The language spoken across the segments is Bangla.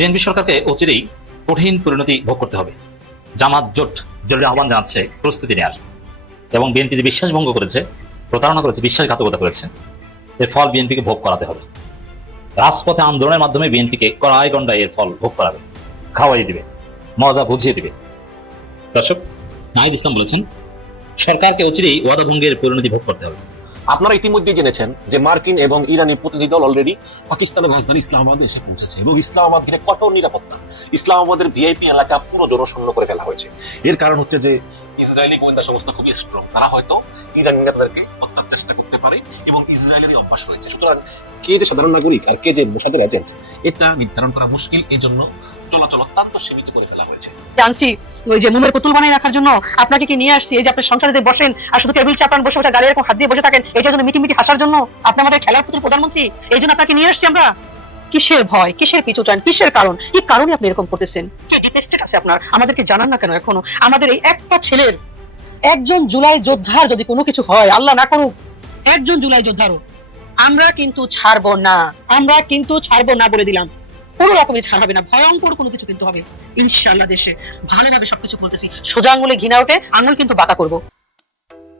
বিএনপি সরকারকে অচিরেই কঠিন পরিণতি ভোগ করতে হবে। জামাত জোট জরুরি আহ্বান জানাচ্ছে প্রস্তুতি নেওয়ার, এবং বিএনপি যে বিশ্বাস ভঙ্গ করেছে, প্রতারণা করেছে, বিশ্বাসঘাতকতা করেছে, এর ফল বিএনপিকে ভোগ করাতে হবে। রাজপথে আন্দোলনের মাধ্যমে বিএনপিকে কড়াই গন্ডায় এর ফল ভোগ করাবে, খাওয়াই দিবে, মজা বুঝিয়ে দিবে। দর্শক, নাহিদ ইসলাম বলেছেন, সরকারকে অচিরেই ওয়াদা ভঙ্গের পরিণতি ভোগ করতে হবে। আপনারা ইতিমধ্যে জেনেছেন যে মার্কিন এবং ইরানি প্রতিনিধি দল অলরেডি পাকিস্তানের রাজধানী ইসলামাবাদে এসে পৌঁছেছে এবং ইসলামাবাদ ঘিরে কঠোর নিরাপত্তা। ইসলামাবাদের ভিআইপি এলাকা পুরো জনশূন্য করে ফেলা হয়েছে। এর কারণ হচ্ছে যে ইসরায়েলি গোয়েন্দা সংস্থা খুবই স্ট্রং, তারা হয়তো ইরানি নেতাদেরকে হত্যার চেষ্টা করতে পারে এবং ইসরায়েলেরই অভ্যাস রয়েছে। সুতরাং কে যে সাধারণ নাগরিক আর কে যে মোসাদের এজেন্ট এটা নির্ধারণ করা মুশকিল। এই জন্য চলাচল অত্যন্ত সীমিত করে ফেলা হয়েছে। জানছি ওই যে মোমের পুতুল বানাই রাখার জন্য আপনাকে কি নিয়ে আসছি, এই যে আপনি সংসারে যে বসেন আর শুধু টেবিল চাপান, বসে বসে গালে এরকম হাত দিয়ে বসে থাকেন, এটার জন্য মিটি মিটি হাসার জন্য আপনি আমাদের খেলার পুতুল প্রধানমন্ত্রী, এই জন্য আপনাকে নিয়ে আসছি আমরা। কিসের ভয়, কিসের পিছুটান, কিসের কারণ, কি কারণে আপনি এরকম করতেছেন? কি ডিপেস্টেড আছে আপনার? আমাদেরকে জানান না কেন এখনো? আমাদের এই একটা ছেলের, একজন জুলাই যোদ্ধার যদি কোনো কিছু হয়, আল্লাহ না করুক, একজন জুলাই যোদ্ধারও আমরা কিন্তু ছাড়বো না, আমরা কিন্তু ছাড়বো না বলে দিলাম। কোনো রকমের ছাড় হবে না, ভয়ঙ্কর কোনো কিছু কিন্তু হবে ইনশাআল্লাহ। দেশে ভালোভাবে সবকিছু করতেছি, সোজা আঙুলে ঘৃণা ওঠে, আঙুল কিন্তু বাঁকা করবো।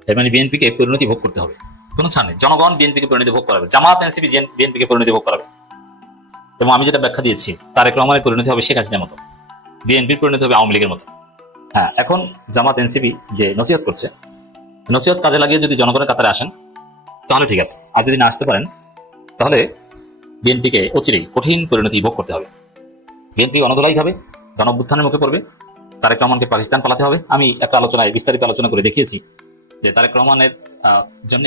এর মানে বিএনপিকে পরিণতি ভোগ করতে হবে, কোনো ছাড় নেই। জনগণ বিএনপিকে পরিণতি ভোগ করাবে, জামাত এনসিপি বিএনপিকে পরিণতি ভোগ করাবে। এবং আমি যেটা ব্যাখ্যা দিয়েছি, তারেক রহমানের পরিণতি হবে শেখ হাসিনার মতো, বিএনপির পরিণতি হবে আওয়ামী লীগের মতো। হ্যাঁ, এখন জামাত এনসিপি যে নসিহত করছে, নসিহত কাজে লাগিয়ে যদি জনগণের কাতারে আসেন তাহলে ঠিক আছে, আর যদি না আসতে পারেন তাহলে বিএনপিকে অচিরেই কঠিন পরিণতি ভোগ করতে হবে। বিএনপি অনদলাই হবে, গণঅভ্যুত্থানের মুখে পড়বে, তারেক রহমানকে পাকিস্তান পালাতে হবে। আমি একটা আলোচনায় বিস্তারিত আলোচনা করে দেখিয়েছি যে তারেক রহমানের জন্য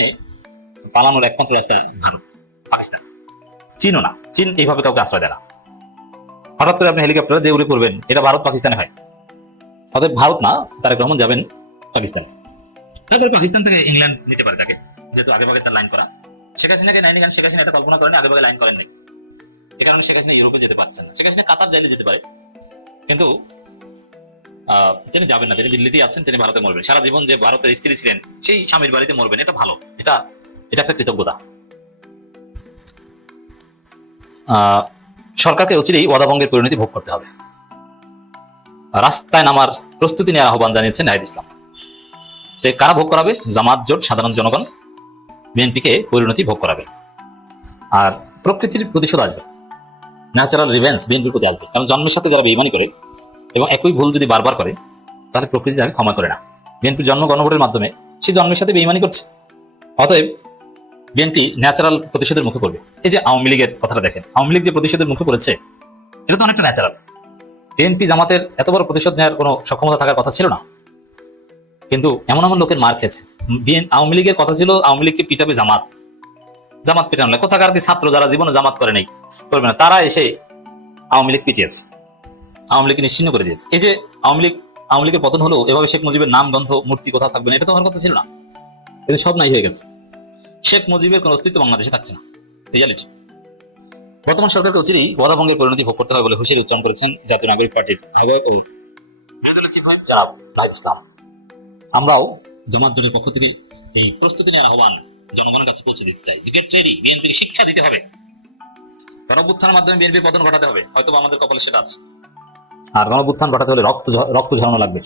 পালানোর একমাত্র রাস্তা ভারত, পাকিস্তান। চীনও না, চীন এইভাবে কাউকে আশ্রয় দেয় না। হঠাৎ করে আপনি হেলিকপ্টারে যে উড়ে পড়বেন, এটা ভারত পাকিস্তানে হয়। অতএব ভারত না, তারেক রহমান যাবেন পাকিস্তানে। তারপরে পাকিস্তান থেকে ইংল্যান্ড নিতে পারে তাকে, যেহেতু আগে ভাগে তার লাইন করা। শেখ হাসিনাকে নেয়নি, কারণ শেখ হাসিনা এটা কল্পনা করেন, আগে ভাগে লাইন করেন নাই। এ কারণে শেখ হাসিনা ইউরোপে যেতে পারছেন না। শেখ হাসিনা কাতার চাইলে যেতে পারে, কিন্তু তিনি যাবেন না। তিনি দিল্লিতেই আছেন, তিনি ভারতে মরবেন। সারা জীবন যে ভারতের স্ত্রী ছিলেন, সেই স্বামীর বাড়িতে মরবেন। এটা ভালো, এটা একটা কৃতজ্ঞতা। সরকারকে অচিরেই ওয়াদা ভঙ্গের পরিণতি ভোগ করতে হবে। রাস্তায় নামার প্রস্তুতি নেওয়ার আহ্বান জানিয়েছেন নাহিদ ইসলাম। যে কারা ভোগ করাবে? জামাত জোট, সাধারণ জনগণ বিএনপিকে পরিণতি ভোগ করাবে। আর প্রকৃতির প্রতিশোধ আসবে, ন্যাচারাল রিভেঞ্জ বিএনপির প্রতি আসবে। কারণ জন্মের সাথে যারা বেইমানি করে এবং একই ভুল যদি বারবার করে, তাহলে প্রকৃতি তাকে ক্ষমা করে না। বিএনপির জন্ম গণভোটের মাধ্যমে সে জন্মের সাথে বেইমানি করছে, অতএব বিএনপি ন্যাচারাল প্রতিশোধের মুখে পড়বে। এই যে আওয়ামী লীগের কথাটা দেখেন, আওয়ামী লীগ যে প্রতিশোধের মুখে পড়েছে, এটা তো অনেকটা ন্যাচারাল। বিএনপি জামাতের এত বড় প্রতিশোধ নেওয়ার কোনো সক্ষমতা থাকার কথা ছিল না, কিন্তু এমন এমন লোকের মার খেয়েছে। আওয়ামী লীগের কথা ছিল আওয়ামী লীগকে পিটাবে জামাত, জামাত পিটানো। কোথাকার কি ছাত্র যারা জীবনে জামাত করে নেই, করবে না, তারা এসে আওয়ামী লীগ পিটিয়েছে, আওয়ামী লীগকে নিশ্চিহ্ন করে দিয়েছে। এই যে আওয়ামী লীগের পতন হলো, এভাবে শেখ মুজিবের নাম গন্ধ মূর্তি কোথাও থাকবে না, এটা তো হওয়ার কথা ছিল না। কিন্তু সব নাই হয়ে গেছে। শেখ মুজিবের কোনো অস্তিত্ব বাংলাদেশে থাকছে না, রিয়ালিটি। বর্তমান সরকারকে অচিরেই ওয়াদা ভঙ্গের পরিণতি ভোগ করতে হবে বলে হুঁশিয়ারি উচ্চারণ করেছেন জাতীয় নাগরিক পার্টির আহ্বায়ক ও জনাব নাহিদ ইসলাম। আমরাও জামাত জোটের পক্ষ থেকে এই প্রস্তুতি নেওয়ার আহ্বান জনগণের কাছে পৌঁছে দিতে চাই। গেট রেডি, বিএনপিকে শিক্ষা দিতে হবে। গণঅভ্যুত্থানের মাধ্যমে বিএনপি পতন ঘটাতে হবে, হয়তো আমাদের কপালে সেটা আছে। আর গণঅভ্যুত্থান ঘটাতে হলে রক্ত ঝরানো লাগবে।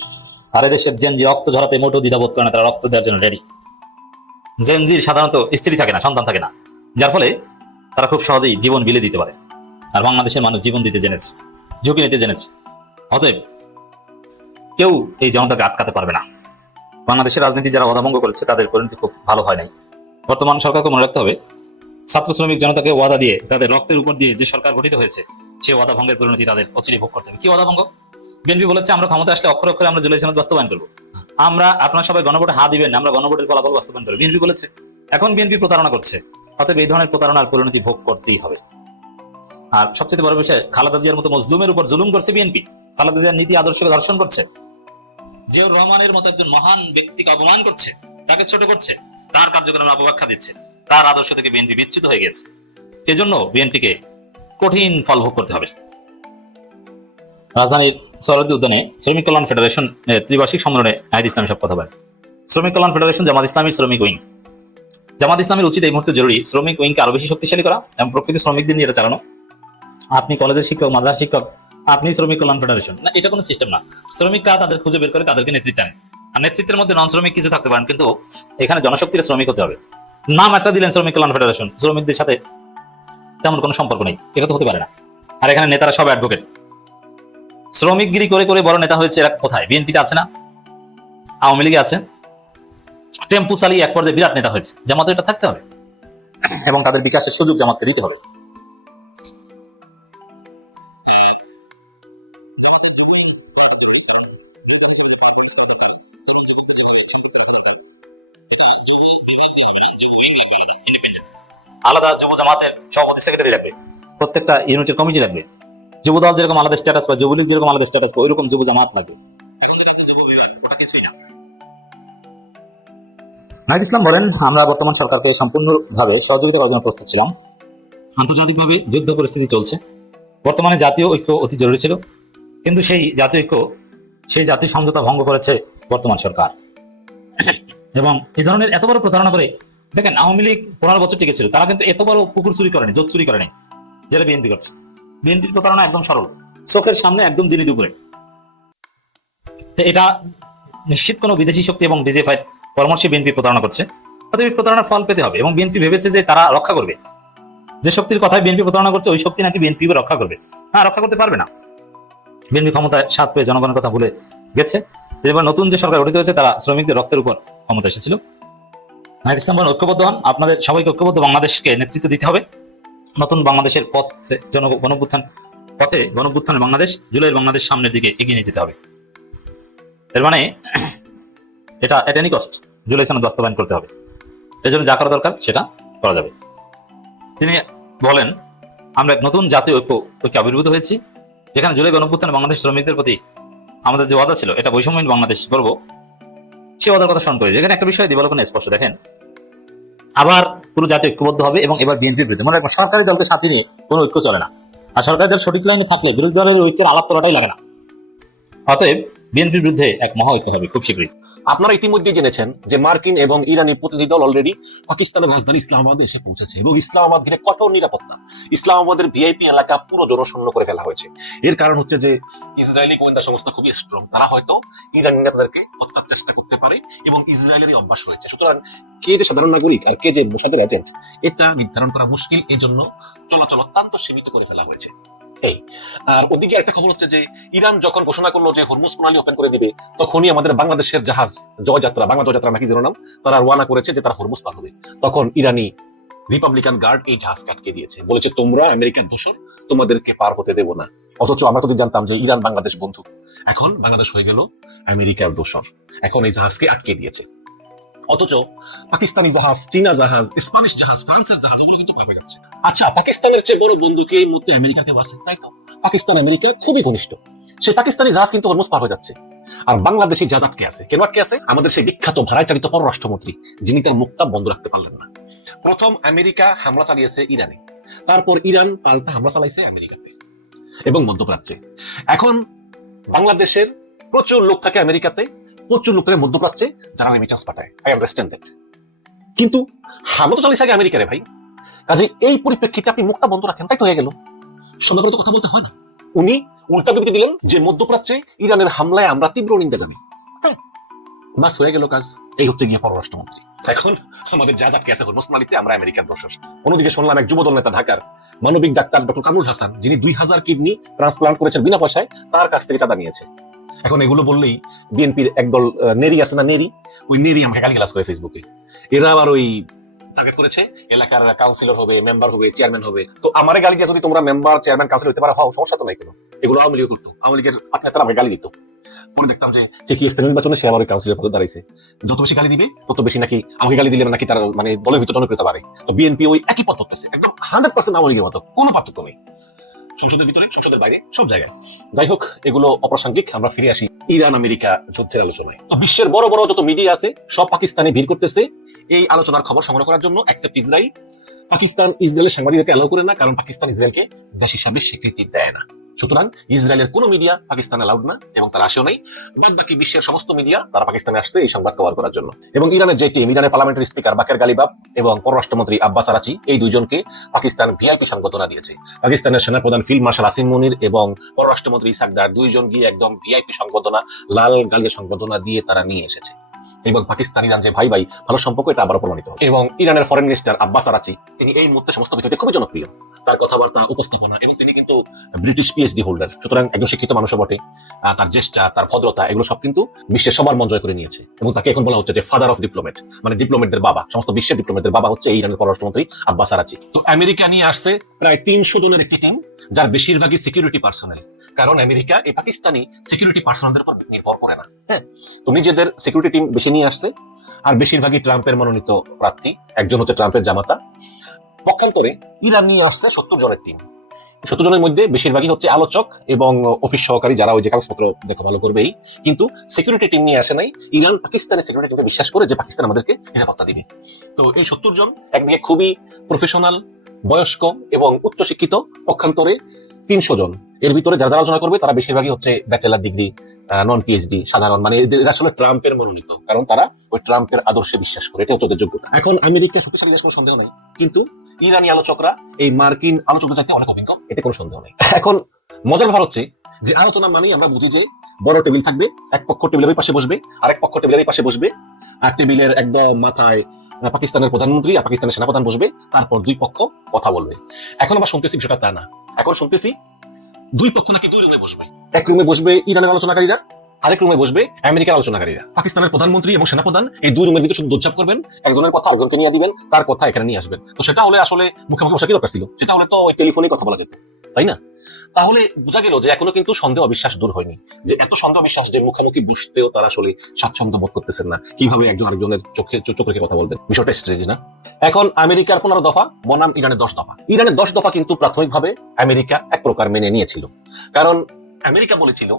আর এদেশের জেনজি রক্ত ঝরাতে মোটেও দ্বিধাবোধ করে না, তারা রক্ত দেওয়ার জন্য রেডি। জেনজির সাধারণত স্ত্রী থাকে না, সন্তান থাকে না, যার ফলে তারা খুব সহজেই জীবন বিলে দিতে পারে। আর বাংলাদেশের মানুষ জীবন দিতে জেনেছে, ঝুঁকি নিতে জেনেছে। অতএব কেউ এই জনতাকে আটকাতে পারবে না। বাংলাদেশের রাজনীতি যারা ওয়াদা ভঙ্গ করেছে, তাদের পরিণতি খুব ভালো হয় নাই। বর্তমান সরকারকে মনে রাখতে হবে, ছাত্র শ্রমিক জনতাকে ওয়াদা দিয়ে, তাদের রক্তের উপর দিয়ে যে সরকার গঠিত হয়েছে, সেই ওয়াদা ভঙ্গের পরিণতি তাদের অচিরেই ভোগ করতে হবে। কি ওয়াদা ভঙ্গ? বিএনপি বলেছে আমরা ক্ষমতা আসলে অক্ষরে অক্ষরে আমরা জুলাই সনদ বাস্তবায়ন করবো, আমরা আপনারা সবাই গণভোটে হা দিবেন, আমরা গণভোটের ফলাফল বাস্তবায়ন করবো, বিএনপি বলেছে। এখন বিএনপি প্রতারণা করছে, অতএব এই ধরনের প্রতারণার পরিণতি ভোগ করতেই হবে। আর সবচেয়ে বড় বিষয়, খালেদা জিয়ার মতো মজলুমের উপর জুলুম করছে বিএনপি। খালেদা জিয়ার নীতি আদর্শকে দর্শন করছে, জিয়াউর রহমানের মতো একজন মহান ব্যক্তিকে অপমান করছে, তাকে ছোট করছে, তার কার্যক্রমের অপব্যাখ্যা দিচ্ছে, তার আদর্শ থেকে বিএনপি বিচ্যুত হয়ে গেছে। এজন্য বিএনপিকে কঠিন ফল ভোগ করতে হবে। রাজধানীর সরোয়ার্দী উদ্যানে শ্রমিক কল্যাণ ফেডারেশন ত্রিবার্ষিক সম্মেলনে নাহিদ ইসলাম সব কথা বলেন। শ্রমিক কল্যাণ ফেডারেশন জামাত ইসলামীর শ্রমিক উইং। জামাত ইসলামের উচিত এই মুহূর্তে জরুরি শ্রমিক উইংকে আরো বেশি শক্তিশালী করা এবং প্রকৃত শ্রমিকদের নিয়ে এটা চালানো। আপনি কলেজের শিক্ষক, মাদ্রাসা শিক্ষক, আপনি শ্রমিক কল্যাণ ফেডারেশন, না এটা কোনো সিস্টেম না। শ্রমিকরা তাদের খুঁজে বের করে তাদেরকে নেতৃত্ব দেন, আর নেতৃত্বের মধ্যে নন শ্রমিক কিছু থাকতে পারেন, কিন্তু এখানে জনশক্তির শ্রমিক হতে হবে। নাম একটা দিলেন শ্রমিক কল্যাণ ফেডারেশন, শ্রমিকদের সাথে তেমন কোনো সম্পর্ক নেই, এটা তো হতে পারে না। আর এখানে নেতারা সব অ্যাডভোকেট, শ্রমিকগিরি করে করে বড় নেতা হয়েছে। এরা কোথায়? বিএনপিতে আছে না, আওয়ামী লীগে আছে, টেম্পু চালিয়ে এক পর্যায়ে বিরাট নেতা হয়েছে। জামাতে এটা থাকতে হবে এবং তাদের বিকাশের সুযোগ জামাতকে দিতে হবে। আলাদা যুব জামাতের সভাপতি সেক্রেটারি লাগবে, প্রত্যেকটা ইউনিটের কমিটি লাগবে। যুব দল যেরকম আলাদা স্ট্যাটাস পায়, যুবলীগ যেরকম আলাদা স্ট্যাটাস পায়, ওইরকম যুব জামাত লাগবে। এখন যেটা আছে যুব বিভাগ, ওটা কিছুই না। নাহিদ ইসলাম বলেন, আমরা বর্তমান সরকারকে সম্পূর্ণভাবে সহযোগিতা করার জন্য প্রস্তুত ছিলাম। আন্তর্জাতিকভাবে যুদ্ধ পরিস্থিতি চলছে, বর্তমানে জাতীয় ঐক্য অতি জরুরি ছিল, কিন্তু সেই জাতীয় সমঝোতা ভঙ্গ করেছে বর্তমান সরকার। এবং এই ধরনের এত বড় প্রতারণা করে, দেখেন আওয়ামী লীগ 15 বছর টিকে ছিল, তারা কিন্তু এত বড় পুকুর চুরি করেনি, জোট চুরি করেনি, যেটা বিএনপি করছে। বিএনপির প্রতারণা একদম সরল, চোখের সামনে একদম দিনই দুপুরে। তো এটা নিশ্চিত কোনো বিদেশি শক্তি এবং ডিজিএফআই পরামর্শে বিএনপি প্রতারণা করছে। অতএব প্রতারণার ফল পেতে হবে, এবং বিএনপি ভেবেছে যে তারা রক্ষা করবে। যে শক্তির কথায় বিএনপি প্রতারণা করছে, ওই শক্তি নাকি বিএনপি রক্ষা করবে। না, রক্ষা করতে পারবে না। বিএনপি ক্ষমতায় স্বাদ পেয়ে জনগণের কথা ভুলে গেছে। এবার নতুন যে সরকার গঠিত হয়েছে, তারা শ্রমিকদের রক্তের উপর ক্ষমতা এসেছিল। নাহিদ ইসলাম বলেন, ঐক্যবদ্ধ হন, আপনাদের সবাইকে ঐক্যবদ্ধ বাংলাদেশকে নেতৃত্ব দিতে হবে। নতুন বাংলাদেশের পথে গণঅভ্যুত্থানের বাংলাদেশ, জুলাইয়ের বাংলাদেশ সামনের দিকে এগিয়ে নিয়ে যেতে হবে। এর মানে এটা এট এনি কস্ট জুলাই সনদ বাস্তবায়ন করতে হবে। এই জন্য যা করা দরকার সেটা করা যাবে। তিনি বলেন, আমরা এক নতুন জাতীয় ঐক্যে আবির্ভূত হয়েছি, যেখানে জুলাই গণঅভ্যুত্থানে বাংলাদেশ শ্রমিকদের প্রতি আমাদের যে ওয়াদা ছিল, এটা বৈষম্যহীন বাংলাদেশ গড়ব, সে ওয়াদার কথা স্মরণ করি। যেখানে একটা বিষয় দিবালোচনা স্পষ্ট, দেখেন আবার পুরো জাতীয় ঐক্যবদ্ধ হবে, এবং এবার বিএনপির বিরুদ্ধে। মনে রাখবেন, সরকারি দলকে সাথে নিয়ে কোনো ঐক্য চলে না, আর সরকারি দল সঠিক লাইনে থাকলে বিরোধী দলের ঐক্যের আলাপ তোলাটাই লাগে না। অতএব বিএনপির বিরুদ্ধে এক মহা ঐক্য হবে খুব শীঘ্রই। আপনারা ইতিমধ্যে জেনেছেন যে মার্কিন এবং ইরানি প্রতিনিধি দল অলরেডি পাকিস্তানের রাজধানী ইসলামাবাদে এসে পৌঁছেছে এবং ইসলামাবাদ ঘিরে কঠোর নিরাপত্তা, ইসলামাবাদের ভিআইপি এলাকা পুরো জনশূন্য করে ফেলা হয়েছে। এর কারণ হচ্ছে যে ইসরায়েলি গোয়েন্দা সংস্থা খুবই স্ট্রং, তারা হয়তো ইরানি নেতাদেরকে হত্যার চেষ্টা করতে পারে এবং ইসরায়েলেরই অভ্যাস রয়েছে। সুতরাং কে যে সাধারণ নাগরিক আর কে যে মোসাদের এজেন্ট, এটা নির্ধারণ করা মুশকিল। এই জন্য চলাচল অত্যন্ত সীমিত করে ফেলা হয়েছে। আর ওদিকে একটা খবর হচ্ছে যে ইরান যখন ঘোষণা করলো যে হরমুজ প্রণালী ওপেন করে দিবে, তখনই আমাদের বাংলাদেশের জাহাজ বাংলা জয়যাত্রা নাকি যেন নাম, তারা রওনা করেছে যে তারা হরমুজ পার হবে। তখন ইরানি রিপাবলিকান গার্ড এই জাহাজকে আটকে দিয়েছে, বলেছে তোমরা আমেরিকার দোসর, তোমাদেরকে পার হতে দেব না। অথচ আমরা তো জানতাম যে ইরান বাংলাদেশ বন্ধু, এখন বাংলাদেশ হয়ে গেল আমেরিকার দোসর, এখন এই জাহাজকে আটকে দিয়েছে। অথচ পাকিস্তানি জাহাজ, চীনা জাহাজ, স্প্যানিশ জাহাজ, ফ্রান্সের জাহাজ, ওগুলো কিন্তু পার হয়ে যাচ্ছে। আচ্ছা, পাকিস্তানের চেয়ে বড় বন্ধুকে এই মধ্যে আমেরিকা কেউ আছে? তাই তো, পাকিস্তান আমেরিকা খুবই ঘনিষ্ঠ। সেই পাকিস্তানি জাহাজ কিন্তু হরমুজ পার হয়ে যাচ্ছে, আর বাংলাদেশি জাহাজ আটকে আছে। কেন আটকে আছে? আমাদের সেই বিখ্যাত ভাড়ায় চালিত পররাষ্ট্রমন্ত্রী, যিনি তার মুখটা বন্ধ রাখতে পারলেন না। প্রথম আমেরিকা হামলা চালিয়েছে ইরানে, তারপর ইরান পাল্টা হামলা চালাইছে আমেরিকাতে এবং মধ্যপ্রাচ্যে। এখন বাংলাদেশের প্রচুর লোক থাকে আমেরিকাতে, প্রচুর লোক থাকে মধ্যপ্রাচ্যে, যারা রেমিটেন্স পাঠায়। আই আন্ডারস্ট্যান্ড দ্যাট, কিন্তু হামলা তো চালিয়েছে আগে আমেরিকারে ভাই। কাজে এই পরিপ্রেক্ষিতে আপনি মুখটা বন্ধ রাখেন, তাই তো হয়ে গেল। সমাগত কথা বলতে হয় না। উনি উল্টা বিবৃতি দিলেন যে মধ্যপ্রাচ্যে ইরানের হামলায় আমরা তীব্র নিন্দা জানাই। হ্যাঁ, বাস হয়ে গেল কাজ। এই হচ্ছে গিয়ে পররাষ্ট্রমন্ত্রী। এখন আমাদের যা আটকে আছে হরমুজ প্রণালীতে, আমরা আমেরিকার দোসর। অন্যদিকে শুনলাম এক যুবদল নেতা ঢাকার মানবিক ডাক্তার ডক্টর কামরুল হাসান, যিনি 2000 কিডনি ট্রান্সপ্লান্ট করেছেন বিনা পয়সায়, তার কাছ থেকে চাঁদা নিয়েছে। এখন এগুলো বললেই বিএনপির একদল নেরি আছে না, ওই নেরি আমাকে গালিগালাজ করে ফেসবুকে। এরা আবার ওই টার্গেট করেছে এলাকার কাউন্সিলর হবে, মেম্বার হবে, চেয়ারম্যান হবে। তো আমারে গালি দিয়ে যদি তোমরা মেম্বার, চেয়ারম্যান, কাউন্সিলর হতে পারো, হও, সমস্যা তো নাই কোনো। এগুলো আওয়ামী লীগ করতো, আওয়ামী লীগের আপনার আমাকে গালি দিত। পরে দেখতাম যে ঠিকই স্থানীয় নির্বাচনে সে আবার ওই কাউন্সিলর পদে দাঁড়াইছে। যত বেশি গালি দিবে তত বেশি নাকি আমাকে গালি দিলে নাকি তার মানে দলের ভিতর জনপ্রিয়তা বাড়ে। তো বিএনপি ওই একই পথ ধরতেছে, একদম 100% আওয়ামী লীগের মতো, কোনো পার্থক্য নেই। সংসদের ভিতরে, সংসদের বাইরে, সব জায়গায়। যাই হোক, এগুলো অপ্রাসঙ্গিক। আমরা ফিরে আসি ইরান আমেরিকা যুদ্ধের আলোচনায়। তো বিশ্বের বড় বড় যত মিডিয়া আছে সব পাকিস্তানে ভিড় করতেছে এই আলোচনার খবর সংগ্রহ করার জন্য, এক্সেপ্ট ইসরায়েল। পাকিস্তান ইসরায়েলের সাংবাদিকদেরকে অ্যালাউ করে না, কারণ পাকিস্তান ইসরায়েলকে দেশ হিসাবে স্বীকৃতি দেয় না। সুতরাং ইসরায়েলের কোনো মিডিয়া পাকিস্তানে অ্যালাউড না এবং তারা আসেও নেই। বাদ বাকি বিশ্বের সমস্ত মিডিয়া তারা পাকিস্তানে আসছে এই সংবাদ কভার করার জন্য। এবং ইরানের যে টিম, ইরানের পার্লামেন্টারি স্পিকার বাকের গালিবাফ এবং পররাষ্ট্রমন্ত্রী আব্বাস আরাচি, এই দুইজনকে পাকিস্তান ভিআইপি সংবর্ধনা দিয়েছে। পাকিস্তানের সেনাপ্রধান ফিল্ড মার্শাল আসিম মুনির এবং পররাষ্ট্রমন্ত্রী ইসাক দার দুইজন গিয়ে একদম ভিআইপি সংবর্ধনা, লাল গালিয়া সংবর্ধনা দিয়ে তারা নিয়ে এসেছে। এবং পাকিস্তান ইরান যে ভাই ভাই ভালো সম্পর্ক, এটা আবারও প্রমাণিত। এবং ইরানের ফরেন মিনিস্টার আব্বাস আরাচি, তিনি এই মুহূর্তে সমস্ত বিষয়টি খুবই জনপ্রিয়, তার কথাবার্তা, উপস্থাপনা, এবং তিনি কিন্তু ব্রিটিশ পিএইচডি হোল্ডার, সুতরাং একজন শিক্ষিত মানুষও বটে। তার চেষ্টা, তার ভদ্রতা, এগুলো সব কিন্তু বিশ্বের সবার মন জয় করে নিয়েছে। এবং তাকে এখন বলা হচ্ছে যে ফাদার অফ ডিপ্লোমেট, মানে ডিপ্লোমেটদের বাবা, সমস্ত বিশ্বের ডিপ্লোমেটদের বাবা হচ্ছে এই ইরানের পররাষ্ট্রমন্ত্রী আব্বাস আরাচি। তো আমেরিকা নিয়ে আসছে প্রায় 300 জনের একটি টিম, যার বেশিরভাগই সিকিউরিটি পার্সোনাল, কারণ আমেরিকা এই পাকিস্তানি সিকিউরিটি পার্সোনালদের উপর নির্ভর করে না। হ্যাঁ, তো নিজেদের সিকিউরিটি টিম বেশি নিয়ে আসছে, আর বেশিরভাগই ট্রাম্পের মনোনীত প্রার্থী, একজন হচ্ছে ট্রাম্পের জামাতা। পক্ষান্তরে ইরান নিয়ে আসছে 70 জনের টিম। 70 জনের মধ্যে বেশিরভাগই হচ্ছে আলোচক এবং অফিস সহকারী, যারা ওই যে কাগজপত্র দেখো ভালো করবেই, কিন্তু সিকিউরিটি টিম নিয়ে আসে নাই। ইরান পাকিস্তানের সিকিউরিটি টিমকে বিশ্বাস করে যে পাকিস্তান আমাদেরকে নিরাপত্তা দিবে। তো এই 70 জন একদিকে খুবই প্রফেশনাল, বয়স্ক এবং উচ্চশিক্ষিত, পক্ষান্তরে 300 জন। এর ভিতরে যারা যারা আলোচনা করবে তারা বেশিরভাগই হচ্ছে ব্যাচেলার ডিগ্রি, নন পিএইচডি, সাধারণ, মানে এরা আসলে ট্রাম্পের মনোনীত, কারণ তারা ওই ট্রাম্পের আদর্শে বিশ্বাস করে, এটা হচ্ছে ওদের যোগ্যতা। এখন আমেরিকা শক্তিশালী দেশ, কোনো সন্দেহ নাই, কিন্তু ইরানি আলোচকরা এই মার্কিন আলোচকদের চাইতে অনেক অভিজ্ঞ, এতে কোনো সন্দেহ নেই। এখন মজার ব্যাপার হচ্ছে যে আলোচনা মানেই আমরা বুঝি যে বড় টেবিল থাকবে, এক পক্ষ টেবিলের ওই পাশে বসবে, আরেক পক্ষ টেবিলের এই পাশে বসবে, আর টেবিলের একদম মাথায় পাকিস্তানের প্রধানমন্ত্রী আর পাকিস্তানের সেনাপ্রধান বসবে, তারপর দুই পক্ষ কথা বলবে। এখন আমরা শুনতেছি বিষয়টা তা না, এখন শুনতেছি দুই পক্ষ নাকি দুই রুমে বসবে। এক রুমে বসবে ইরানের আলোচনাকারীরা, আরেক রুমে বসবে আমেরিকার আলোচনাকারীরা। পাকিস্তানের প্রধানমন্ত্রী এবং সেনাপ্রধান এই দুই রুমের ভিতরে শুধু দোচ্চাপ করবেন, একজনের কথা আরেকজনকে নিয়ে দিবেন, তার কথা এখানে নিয়ে আসবেন। তো সেটা হলে আসলে মুখোমুখি বসা কি দরকার ছিল? সেটা হলে তো ওই টেলিফোনে কথা বলা যেত, তাই না? তাহলে বোঝা গেল যে এখনো কিন্তু সন্দেহ অবিশ্বাস দূর হয়নি, যে এত সন্দেহ বিশ্বাস যে মুখোমুখি বসতেও তারা আসলে স্বাচ্ছন্দ্য বোধ করতেছেন না, কিভাবে একজন আরেকজনের চোখ রেখে কথা বলবেন। বিষয়টা স্ট্রেজ না? এখন আমেরিকার 15 দফা বনাম ইরানের 10 দফা। ইরানের 10 দফা কিন্তু প্রাথমিকভাবে আমেরিকা এক প্রকার মেনে নিয়েছিল, কারণ আমেরিকা বলেছিল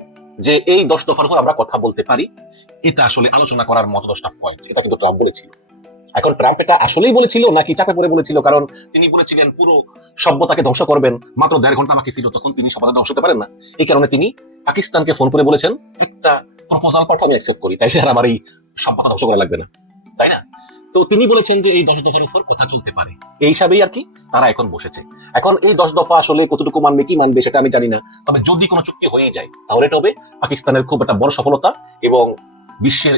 যে এই 10 দফার উপর আমরা কথা বলতে পারি, এটা আসলে আলোচনা করার মতো 10টা পয়েন্ট, এটা কিন্তু ট্রাম্প বলেছিল। এখন ট্রাম্প এটা আসলেই বলেছিল নাকি চাপে পড়ে বলেছিল? কারণ তিনি বলেছিলেন পুরো সভ্যতাকে ধ্বংস করবেন, মাত্র 1.5 ঘন্টা বাকি ছিল, তখন তিনি সভ্যতা ধ্বংস করতে পারেন না। এই কারণে তিনি পাকিস্তানকে ফোন করে বলেছেন, একটা প্রপোজাল পাঠাও, আমি অ্যাকসেপ্ট করি, তাইলে আর আমার এই সভ্যতা ধ্বংস করা লাগবে না, তাই না? তো তিনি বলেছেন যে এই 10 দফার উপর কথা চলতে পারে, এই হিসাবেই আর কি তারা এখন বসেছে। এখন এই 10 দফা আসলে কতটুকু মানবে, কি মানবে সেটা আমি জানি না, তবে যদি কোনো চুক্তি হয়ে যায় তাহলে এটা হবে পাকিস্তানের খুব একটা বড় সফলতা এবং বিশ্বের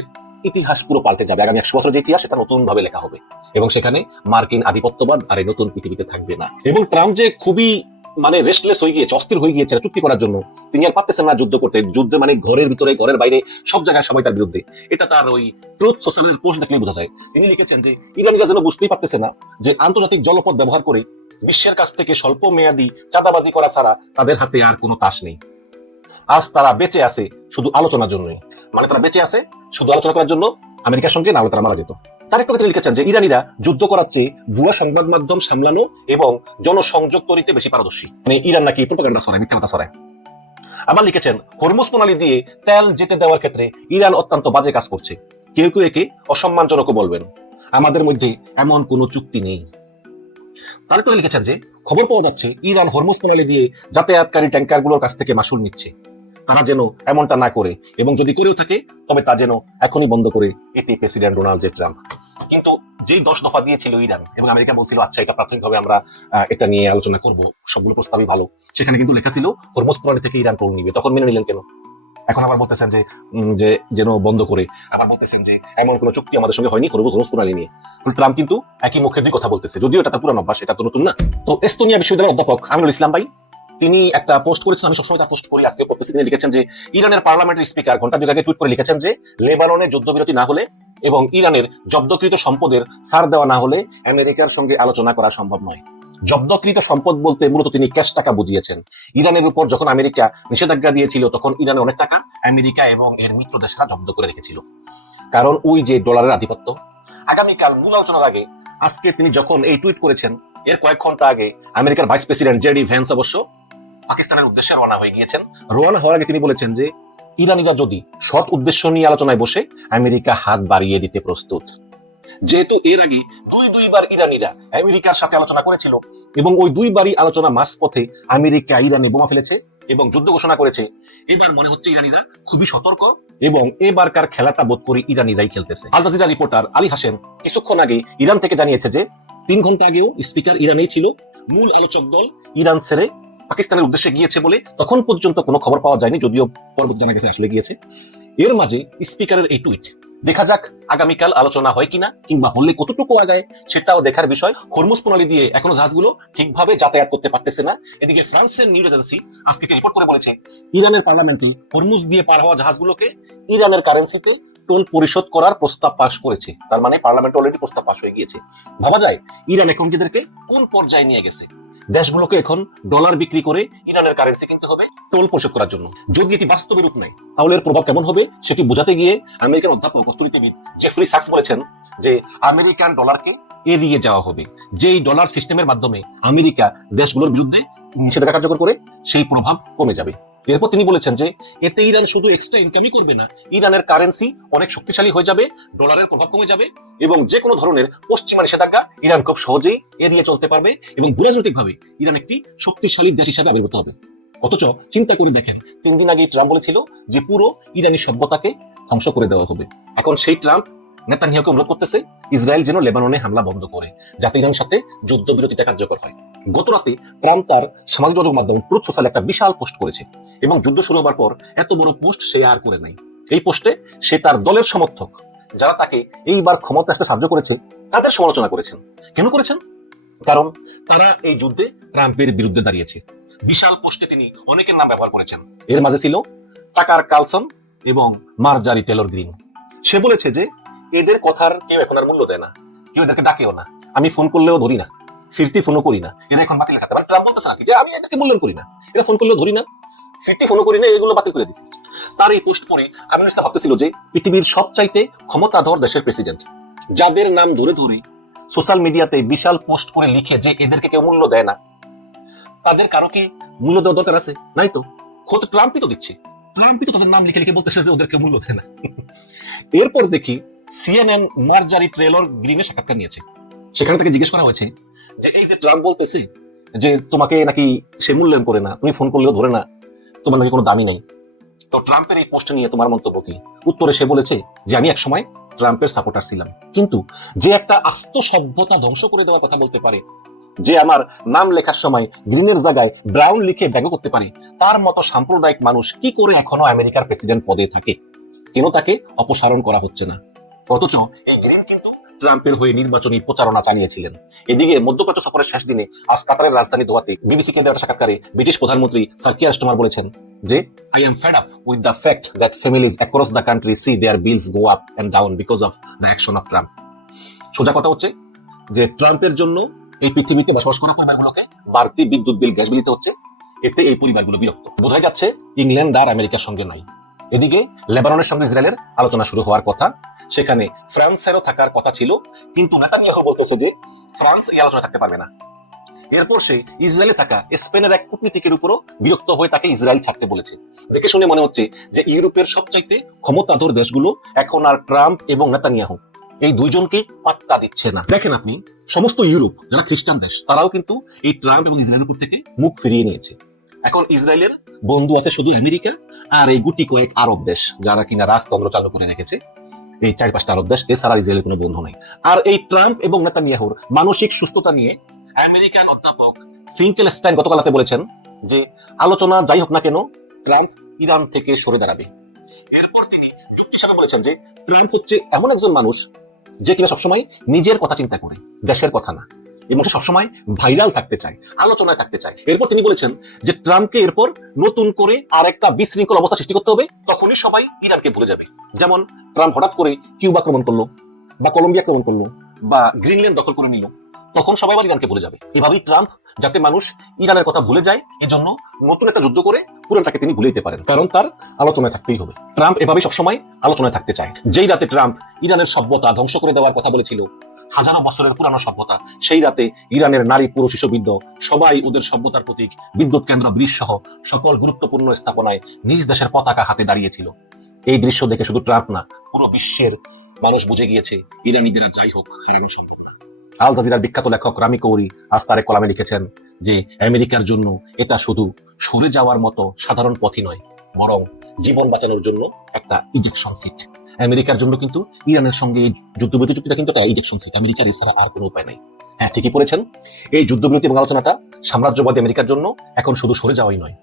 ইতিহাস পুরো পাল্টে যাবে। আগামী 100 বছরের যে ইতিহাস, সেটা নতুন ভাবে লেখা হবে এবং সেখানে মার্কিন আধিপত্যবাদ আর এই নতুন পৃথিবীতে থাকবে না। এবং ট্রাম্প যে খুবই মানে রেস্টলেস হয়ে গিয়েছে, অস্থির হয়ে গিয়েছে চুক্তি করার জন্য, তিনি আর পারতেছেন না যুদ্ধ করতে। যুদ্ধে মানে ঘরের ভিতরে, ঘরের বাইরে, সব জায়গায় সবাই তার বিরুদ্ধে। এটা তার ওই ট্রুথ সোশ্যালের পোস্ট দেখলেই বোঝা যায়। তিনি লিখেছেন যে ইরানিরা যেন বুঝতেই পারতেছে না যে আন্তর্জাতিক জলপথ ব্যবহার করে বিশ্বের কাছ থেকে স্বল্প মেয়াদী চাঁদাবাজি করা ছাড়া তাদের হাতে আর কোনো তাস নেই। আজ তারা বেঁচে আছে শুধু আলোচনার জন্যই, মানে তারা বেঁচে আছে শুধু আলোচনা করার জন্য আমেরিকার সঙ্গে, না হলে তারা মারা যেত। তার একটু তিনি লিখেছেন যে ইরানিরা যুদ্ধ করার চেয়ে ভুয়া সংবাদ মাধ্যম সামলানো এবং জনসংযোগ তৈরিতে বেশি পারদর্শী, মানে ইরান নাকি প্রোপাগান্ডা ছড়ায়, মিথ্যা কথা ছড়ায়। আবার লিখেছেন হরমুজ প্রণালী দিয়ে তেল যেতে দেওয়ার ক্ষেত্রে ইরান অত্যন্ত বাজে কাজ করছে, কেউ কেউ একে অসম্মানজনকও বলবেন, আমাদের মধ্যে এমন কোনো চুক্তি নেই। তার একটু লিখেছেন যে খবর পাওয়া যাচ্ছে ইরান হরমুজ প্রণালী দিয়ে যাতায়াতকারী ট্যাঙ্কারগুলোর কাছ থেকে মাসুল নিচ্ছে, তারা যেন এমনটা না করে, এবং যদি করেও থাকে তবে তা যেন এখনই বন্ধ করে, এটি প্রেসিডেন্ট ডোনাল্ড জে ট্রাম্প। কিন্তু যেই 10 দফা দিয়েছিল ইরান এবং আমেরিকা বলছিল আচ্ছা এটা প্রাথমিকভাবে আমরা এটা নিয়ে আলোচনা করব, সবগুলো প্রস্তাবই ভালো, সেখানে কিন্তু লেখা ছিল হরমুজ প্রণালী থেকে ইরান পড়ে নিবে। তখন মেনে নিলেন কেন? এখন আবার বলতেছেন যে যেন বন্ধ করে, আবার বলতেছেন যে এমন কোনো চুক্তি আমাদের সঙ্গে হয়নি হরমুজ প্রণালী নিয়ে। ট্রাম্প কিন্তু একই মুখে দুই কথা বলতেছে, যদিও এটা তার পুরানো অভ্যাস, এটা তো নতুন না। তো এস্তোনিয়া বিশ্ববিদ্যালয়ের অধ্যাপক আমিনুল ইসলাম ভাই, তিনি একটা পোস্ট করেছেন, আমি সবসময় তার পোস্ট করি, আজকে পড়তেছি। তিনি লিখেছেন যে ইরানের পার্লামেন্টারি স্পিকার ঘন্টা 2 আগে টুইট করে লিখেছেন যে লেবাননে যুদ্ধবিরতি না হলে এবং ইরানের জব্দকৃত সম্পদের ছাড় দেওয়া না হলে আমেরিকার সঙ্গে আলোচনা করা সম্ভব নয়। জব্দকৃত সম্পদ বলতে মূলত তিনি ক্যাশ টাকা বুঝিয়েছেন। ইরানের উপর যখন আমেরিকা নিষেধাজ্ঞা দিয়েছিল তখন ইরানের অনেক টাকা আমেরিকা এবং এর মিত্র দেশরা জব্দ করে রেখেছিল, কারণ ওই যে ডলারের আধিপত্য। আগামীকাল মূল আলোচনার আগে আজকে তিনি যখন এই টুইট করেছেন, এর কয়েক ঘন্টা আগে আমেরিকার ভাইস প্রেসিডেন্ট জেডি ভ্যান্স অবশ্য পাকিস্তানের উদ্দেশ্যে রওনা হয়ে গিয়েছেন। রওনা হওয়ার আগে তিনি বলেছেন যে ইরানিরা যদি সৎ উদ্দেশ্য নিয়ে আলোচনায় বসে, আমেরিকা হাত বাড়িয়ে দিতে প্রস্তুত। যেহেতু এর আগে দুইবার ইরানিরা আমেরিকার সাথে আলোচনা করেছিল এবং ওই দুইবারই আলোচনা মাঝপথে আমেরিকা ইরানে বোমা ফেলেছে এবং যুদ্ধ ঘোষণা করেছে, এবার মনে হচ্ছে ইরানিরা খুবই সতর্ক এবং এবারকার খেলাটা বোধ করি ইরানিরাই খেলতেছে। Al Jazeera reporter Ali Hashem কিছুক্ষণ আগে ইরান থেকে জানিয়েছে যে 3 ঘন্টা আগেও স্পিকার ইরানেই ছিল, মূল আলোচক দল ইরান ছেড়ে পাকিস্তানের উদ্দেশ্যে গিয়েছে বলে তখন পর্যন্ত কোনো খবর পাওয়া যায়নি, যদিও পরবর্তী জানা গেছে আসলে গিয়েছে। এর মাঝে স্পিকারের এই টুইট, দেখা যাক আগামীকাল আলোচনা হয় কিনা, কিংবা হলে কতটুকু আগায় সেটাও দেখার বিষয়। হরমুজ প্রণালী দিয়ে এখনো জাহাজগুলো ঠিকভাবে যাতায়াত করতে পারতেছে না। এদিকে ফ্রান্সের নিউজ এজেন্সি আজকে রিপোর্ট করে বলেছে ইরানের পার্লামেন্টে হরমুজ দিয়ে পার হওয়া জাহাজগুলোকে ইরানের কারেন্সিতে টোল পরিশোধ করার প্রস্তাব পাশ করেছে। তার মানে পার্লামেন্ট অলরেডি প্রস্তাব পাশ হয়ে গিয়েছে। ভাবা যায় ইরান এখন নিজেদেরকে কোন পর্যায়ে নিয়ে গেছে। দেশগুলোকে এখন ডলার বিক্রি করে ইরানের কারেন্সি কিনতে হবে টোল পরিশোধ করার জন্য। যদি এটি বাস্তবে রূপ নেয় তাহলে এর প্রভাব কেমন হবে সেটি বোঝাতে গিয়ে আমেরিকান অধ্যাপক অর্থনীতিবিদ জেফ্রি সাক্স বলেছেন যে আমেরিকান ডলারকে এড়িয়ে যাওয়া হবে। যেই ডলার সিস্টেমের মাধ্যমে আমেরিকা দেশগুলোর বিরুদ্ধে নিষেধাজ্ঞা কার্যকর করে সেই প্রভাব কমে যাবে। এরপর তিনি বলেছেন যে এতে ইরান শুধু এক্সট্রা ইনকামই করবে না, ইরানের কারেন্সি অনেক শক্তিশালী হয়ে যাবে, ডলারের প্রভাব কমে যাবে এবং যে কোনো ধরনের পশ্চিমা নিষেধাজ্ঞা ইরান খুব সহজেই এড়িয়ে চলতে পারবে এবং ভূরাজনৈতিকভাবে ইরান একটি শক্তিশালী দেশ হিসাবে আবির্ভূত হবে। অথচ চিন্তা করে দেখেন, 3 দিন আগে ট্রাম্প বলেছিল যে পুরো ইরানি সভ্যতাকে ধ্বংস করে দেওয়া হবে। এখন সেই ট্রাম্প নেতানিয়াহুকে অনুরোধ করতেছে ইসরায়েল যেন লেবাননে হামলা বন্ধ করে, যাতে ইরানের সাথে যুদ্ধবিরতিটা কার্যকর হয়। গত রাতে ট্রাম্প তার সামাজিক যোগাযোগ মাধ্যম ট্রুথ সোশ্যালে একটা বিশাল পোস্ট করেছে এবং যুদ্ধ শুরু হবার পর এত বড় পোস্ট সে আর করে নাই। এই পোস্টে সে তার দলের সমর্থক যারা তাকে এইবার ক্ষমতা আসতে সাহায্য করেছে তাদের সমালোচনা করেছেন। কেন করেছেন? কারণ তারা এই যুদ্ধে ট্রাম্পের বিরুদ্ধে দাঁড়িয়েছে। বিশাল পোস্টে তিনি অনেকের নাম ব্যবহার করেছেন। এর মাঝে ছিল টাকার কালসন এবং মার্জারি টেলর গ্রিন। সে বলেছে যে এদের কথার কেউ এখন আর মূল্য দেয় না, কেউ এদেরকে ডাকেও না, আমি ফোন করলেও ধরি না, ফিরতি ফোনও করি না, এরা এখন বাতিল খাতে। মানে ট্রাম্প বলতেছে নাকি যে আমি এদেরকে মূল্যায়ন করি না, এরা ফোন করলেও ধরি না, ফিরতি ফোনও করি না, এগুলো বাতিল করে দিছি। তার এই পোস্ট পরে আমি ভাবতেছিল যে পৃথিবীর সবচাইতে ক্ষমতাধর দেশের প্রেসিডেন্ট, যাদের নাম ধরে ধরে সোশ্যাল মিডিয়াতে বিশাল পোস্ট করে লিখে যে এদেরকে কেউ মূল্য দেয় না, তাদের কারো কি মূল্য দেওয়া দরকার আছে? নাই তো। খোদ ট্রাম্পই তো দিচ্ছে, ট্রাম্পই তো তাদের নাম লিখে লিখে বলতেছে যে ওদেরকে মূল্য দেয় না। এরপর দেখি সিএনএন মার্জারি টেলর গ্রিনের সাক্ষাৎকার নিয়েছে। সেখানে তাকে জিজ্ঞেস করা হয়েছে যে এই যে ট্রাম্প বলতেছে যে তোমাকে নাকি সে মূল্যায়ন করে না, তুমি ফোন করলেও ধরে না, তোমার নাকি কোনো দামি নাই, তো ট্রাম্পের এই পোস্ট নিয়ে তোমার মন্তব্য কি? উত্তরে সে বলেছে যে আমি একসময় ট্রাম্পের সাপোর্টার ছিলাম, কিন্তু যে একটা আস্ত সভ্যতা ধ্বংস করে দেওয়ার কথা বলতে পারে, যে আমার নাম লেখার সময় গ্রিনের জায়গায় ব্রাউন লিখে ব্যঙ্গ করতে পারে, তার মতো সাম্প্রদায়িক মানুষ কি করে এখনো আমেরিকার প্রেসিডেন্ট পদে থাকে? কেন তাকে অপসারণ করা হচ্ছে না? অথচ এই গ্রিন কিন্তু ট্রাম্পের হয়ে নির্বাচনী প্রচারণা চালিয়েছিলেন। এদিকে মধ্যপ্রাচ্য সফরের শেষ দিনে আজ কাতারের রাজধানী দোহাতে বিবিসিকে দেওয়া সাক্ষাৎকারে ব্রিটিশ প্রধানমন্ত্রী স্যার কিয়ার স্টারমার বলেছেন যে I am fed up with the fact that families across the country see their bills go up and down because of the action of Trump. সোজা কথা হচ্ছে যে ট্রাম্পের জন্য এই পৃথিবীতে বসবাস করা পরিবারগুলোকে বাড়তি বিদ্যুৎ বিল, গ্যাস বিল দিতে হচ্ছে। এতে এই পরিবারগুলো বিরক্ত। বোঝাই যাচ্ছে ইংল্যান্ড আর আমেরিকার সঙ্গে নাই। এদিকে লেবাননের সঙ্গে ইসরায়েলের আলোচনা শুরু হওয়ার কথা, সেখানে ফ্রান্সেরও থাকার কথা ছিল, কিন্তু নেতানিয়াহু বলতেছে যে ফ্রান্স এই আলোচনা থাকতে পারবে না। এরপর সে ইসরায়েলে থাকা স্পেনের এক কূটনীতিকের উপরও বিরক্ত হয়ে তাকে ইসরায়েল ছাড়তে বলেছে। দেখে শুনে মনে হচ্ছে যে ইউরোপের সবচাইতে ক্ষমতাধর দেশগুলো এখন আর ট্রাম্প এবং নেতানিয়াহু এই দুইজনকে পাত্তা দিচ্ছে না। দেখেন আপনি, সমস্ত ইউরোপ যারা খ্রিস্টান দেশ তারাও কিন্তু এই ট্রাম্প এবং ইসরায়েলের উপর থেকে মুখ ফিরিয়ে নিয়েছে। এখন ইসরায়েলের বন্ধু আছে শুধু আমেরিকা আর এই গুটি কয়েক আরব দেশ যারা কিনা রাজতন্ত্র চালু করে রেখেছে, এই 4-5টা আরব দেশ। এছাড়া ইসরায়েলের কোনো বন্ধু নাই। আর এই ট্রাম্প এবং নেতানিয়াহুর মানসিক সুস্থতা নিয়ে আমেরিকান অধ্যাপক ফিঙ্কেলস্টাইন গতকাল রাতে বলেছেন যে আলোচনা যাই হোক না কেন ট্রাম্প ইরান থেকে সরে দাঁড়াবে। এরপর তিনি যুক্তি হিসাবে বলেছেন যে ট্রাম্প হচ্ছে এমন একজন মানুষ যে কিনা সবসময় নিজের কথা চিন্তা করে, দেশের কথা না, এবং সে সবসময় ভাইরাল থাকতে চায়, আলোচনায় থাকতে চায়। এরপর তিনি বলেছেন যে ট্রাম্পকে এরপর নতুন করে আর একটা বিশৃঙ্খল অবস্থা সৃষ্টি করতে হবে, তখনই সবাই ইরানকে ভুলে যাবে। যেমন ট্রাম্প হঠাৎ করে কিউবা আক্রমণ করলো, বা কলম্বিয়া আক্রমণ করলো, বা গ্রিনল্যান্ড দখল করে নিল, তখন সবাই আবার ইরানকে ভুলে যাবে। এভাবেই ট্রাম্প যাতে মানুষ ইরানের কথা ভুলে যায়, এজন্য নতুন একটা যুদ্ধ করে পুরানটাকে তিনি ভুলে দিতে পারেন, কারণ তার আলোচনায় থাকতেই হবে। ট্রাম্প এভাবেই সবসময় আলোচনায় থাকতে চায়। যেই রাতে ট্রাম্প ইরানের সভ্যতা ধ্বংস করে দেওয়ার কথা বলেছিল, হাজারো বছরের পুরানো সভ্যতা, সেই রাতে ইরানের নারী, পুরুষ, শিশুবৃদ্ধ সবাই ওদের সভ্যতার প্রতীক বিদ্যুৎ কেন্দ্র, ব্রিজ সহ সকল গুরুত্বপূর্ণ স্থাপনায় নিজ দেশের পতাকা হাতে দাঁড়িয়েছিল। এই দৃশ্য দেখে শুধু ট্রাম্প না, পুরো বিশ্বের মানুষ বুঝে গিয়েছে ইরানিদের যাই হোক হারানো সম্ভব না। আল জাজিরার বিখ্যাত লেখক রামি কৌরি আজ তার এক কলামে লিখেছেন যে আমেরিকার জন্য এটা শুধু সরে যাওয়ার মতো সাধারণ পথই নয়, বরং জীবন বাঁচানোর জন্য একটা ইজেকশন সিট। আমেরিকার জন্য কিন্তু ইরানের সঙ্গে এই যুদ্ধবিরতি চুক্তিটা কিন্তু একটা ইজেকশন সিট। আমেরিকার এছাড়া আর কোনো উপায় নাই। হ্যাঁ, ঠিকই পড়েছেন। এই যুদ্ধবিরতি এবং আলোচনাটা সাম্রাজ্যবাদী আমেরিকার জন্য এখন শুধু সরে যাওয়াই নয়,